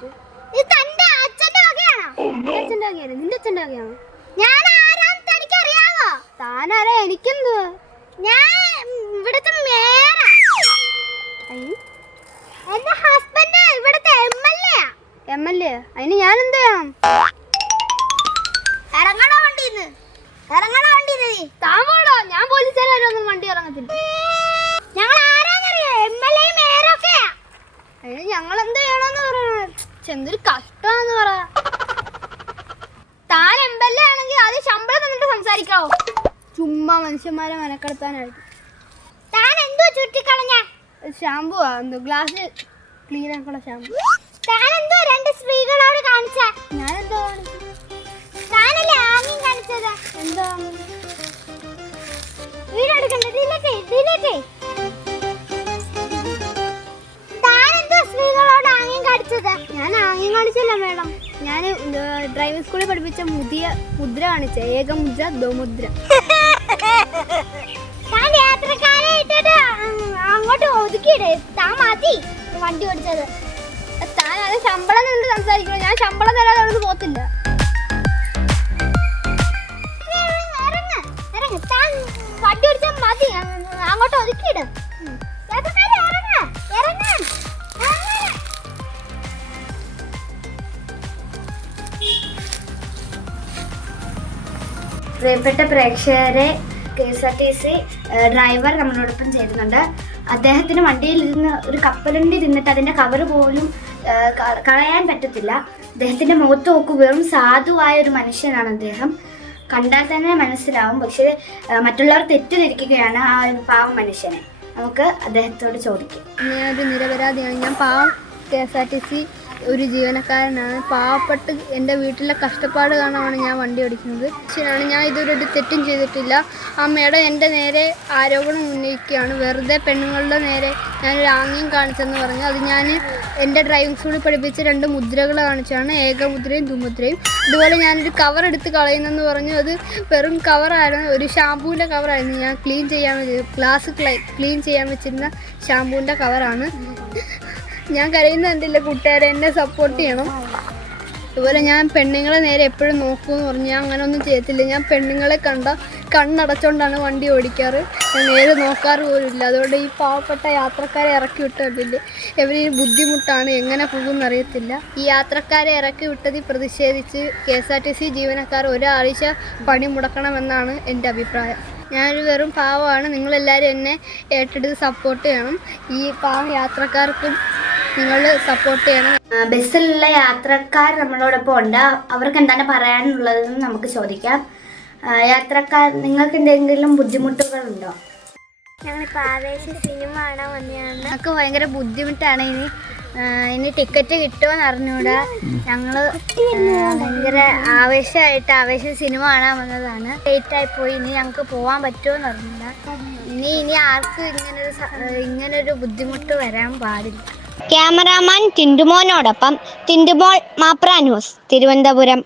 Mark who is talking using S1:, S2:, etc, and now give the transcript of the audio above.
S1: Gift
S2: ഇത് തന്റെ അച്ഛന്റെ വകയാണോ?
S1: എന്റെ അച്ഛന്റെ വകയാണ്. നിന്റെ അച്ഛന്റെ വകയാണോ?
S2: ഞാൻ ആരാന്ന് തനിക്ക് അറിയാവോ
S1: താനാരാ എനിക്കെന്ത്
S2: ഞാൻ ഇവിടുത്തെ മേയറാ.
S1: എന്തൊരു കഷ്ടമാണെന്ന് പറ. താൻ എം എൽ എ ആണെങ്കിൽ ആദ്യം ശമ്പളം തന്നിട്ട് സംസാരിക്കാവോ? ചുമ്മാ മനുഷ്യന്മാരെ മനക്കെടുത്താനായിട്ട്.
S2: താൻ എന്തോ ചുറ്റിക്കളഞ്ഞ?
S1: ഷാമ്പു എന്തോ ഗ്ലാസ് ക്ലീൻ ആക്കണ ഷാമ്പു
S2: താൻ എന്തോ രണ്ട് സ്ത്രീകളോട് കാണിച്ച?
S1: ഞാൻ എന്തോ കാണിച്ചു
S2: താനല്ലേ ആംഗ്യം കാണിച്ചത്?
S1: എന്താ? കാണിച്ചില്ല മേഡം. ഞാൻ ഡ്രൈവിംഗ് സ്കൂളിൽ പഠിപ്പിച്ച മുതിയ മുദ്ര കാണിച്ച ദോമുദ്ര ഓടിച്ചാൽ മതി. അ- അങ്ങോട്ട് ഒതുക്കിയിട്. പ്രിയപ്പെട്ട പ്രേക്ഷകരെ K S R T C driver നമ്മളോടൊപ്പം ചേരുന്നുണ്ട്. അദ്ദേഹത്തിന് വണ്ടിയിൽ ഇരുന്ന് ഒരു കപ്പലണ്ടി ഇരുന്നിട്ട് അതിന്റെ കവർ പോലും കളയാൻ പറ്റത്തില്ല. അദ്ദേഹത്തിന്റെ മുഖത്ത് നോക്കു വെറും സാധുവായ ഒരു മനുഷ്യനാണ് അദ്ദേഹം. കണ്ടാൽ തന്നെ മനസ്സിലാവും. പക്ഷേ മറ്റുള്ളവർ തെറ്റിദ്ധരിക്കുകയാണ് ആ ഒരു പാവം മനുഷ്യനെ. നമുക്ക് അദ്ദേഹത്തോട് ചോദിക്കാം. ഞാൻ ഒരു നിരപരാധിയാണ്. ഞാൻ പാവം K S R T C ഒരു ജീവനക്കാരനാണ്. പാവപ്പെട്ട് എന്റെ വീട്ടിലെ കഷ്ടപ്പാട് കാരണമാണ് ഞാൻ വണ്ടി ഓടിക്കുന്നത്. ശരിയാണ് ഞാൻ ഇതുവരെ ഒരു തെറ്റും ചെയ്തിട്ടില്ല. അമ്മയുടെ എന്റെ നേരെ ആരോപണം ഉന്നയിക്കുകയാണ്. വെറുതെ പെണ്ണുങ്ങളുടെ നേരെ ഞാനൊരു ആംഗ്യം കാണിച്ചെന്ന് പറഞ്ഞു അത് ഞാൻ എന്റെ ഡ്രൈവിംഗ് സ്കൂളിൽ പഠിപ്പിച്ച രണ്ട് മുദ്രകൾ കാണിച്ചാണ്. ഏകമുദ്രയും ദുമുദ്രയും അതുപോലെ ഞാനൊരു കവർ എടുത്ത് കളയുന്നെന്ന് പറഞ്ഞു അത് വെറും കവറായിരുന്നു ഒരു ഷാമ്പൂവിന്റെ കവറായിരുന്നു ഞാൻ ക്ലീൻ ചെയ്യാൻ ഗ്ലാസ് ക്ലീൻ ചെയ്യാൻ വെച്ചിരുന്ന ഷാമ്പൂവിന്റെ കവറാണ്. ഞാൻ കരയുന്ന കണ്ടില്ല കൂട്ടുകാരെ? എന്നെ സപ്പോർട്ട് ചെയ്യണം. അതുപോലെ ഞാൻ പെണ്ണുങ്ങളെ നേരെ എപ്പോഴും നോക്കുമെന്ന് പറഞ്ഞു ഞാൻ അങ്ങനെ ഒന്നും ചെയ്യത്തില്ല. ഞാൻ പെണ്ണുങ്ങളെ കണ്ട കണ്ണടച്ചോണ്ടാണ് വണ്ടി ഓടിക്കാറ്. ഞാൻ നേരെ നോക്കാറ് പോലും ഇല്ല. അതുകൊണ്ട് ഈ പാവപ്പെട്ട യാത്രക്കാരെ ഇറക്കി വിട്ടതില്ല ഇവർ ബുദ്ധിമുട്ടാണ്. എങ്ങനെ പോകുമെന്ന് അറിയത്തില്ല. ഈ യാത്രക്കാരെ ഇറക്കി വിട്ടതിൽ പ്രതിഷേധിച്ച് K S R T C ജീവനക്കാർ ഒരാഴ്ച പണി മുടക്കണമെന്നാണ് എന്റെ അഭിപ്രായം. ഞാനൊരു വെറും പാവമാണ്. നിങ്ങളെല്ലാവരും എന്നെ ഏറ്റെടുത്ത് സപ്പോർട്ട് ചെയ്യണം. ഈ പാവം യാത്രക്കാർക്കും നിങ്ങൾ സപ്പോർട്ട് ചെയ്യണം. ബസ്സിലുള്ള യാത്രക്കാർ നമ്മളോടൊപ്പം ഉണ്ട്. അവർക്ക് എന്താണ് പറയാനുള്ളതെന്ന് നമുക്ക് ചോദിക്കാം. യാത്രക്കാർ നിങ്ങൾക്ക് എന്തെങ്കിലും ബുദ്ധിമുട്ടുകളുണ്ടോ?
S2: ഞങ്ങളിപ്പോൾ ആവേശ സിനിമ കാണാൻ വന്നതാണ് ഞങ്ങൾക്ക് ഭയങ്കര ബുദ്ധിമുട്ടാണ്. ഇനി ഇനി ടിക്കറ്റ് കിട്ടുമെന്ന് അറിഞ്ഞൂടാ. ഞങ്ങൾ ഭയങ്കര ആവേശമായിട്ട് ആവേശ സിനിമ കാണാൻ വന്നതാണ്. ലേറ്റ് ആയി പോയി. ഇനി ഞങ്ങൾക്ക് പോകാൻ പറ്റുമെന്ന് അറിഞ്ഞൂടാ. ഇനി ഇനി ആർക്കും ഇങ്ങനൊരു ഇങ്ങനൊരു ബുദ്ധിമുട്ട് വരാൻ പാടില്ല. ക്യാമറാമാൻ ടിൻഡുമോനോടൊപ്പം ടിൻഡുമോൾ മാപ്ര ന്യൂസ് തിരുവനന്തപുരം.